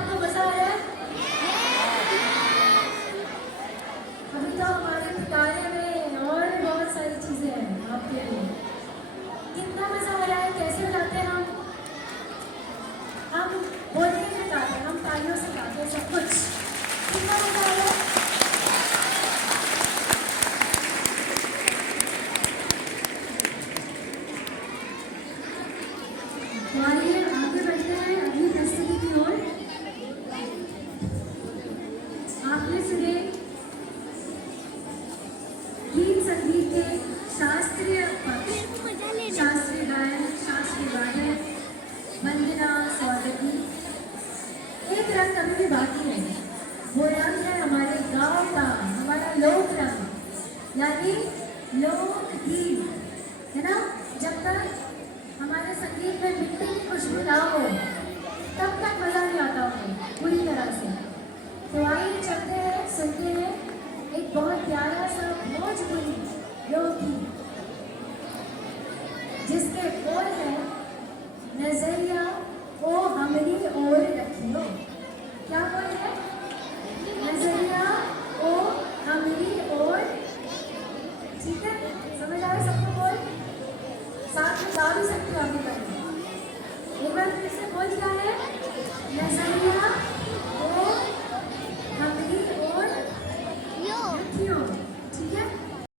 आपको मजा आ रहा है? अभी तो हमारे ठिकाने में और भी बहुत सारी चीजें हैं आपके लिए। कितना मजा आ रहा है, कैसे बजाते हैं हम बोल के नहीं गाते, हम तालियों से गाते हैं सब कुछ। कितना मजा आ रहा है। हमारी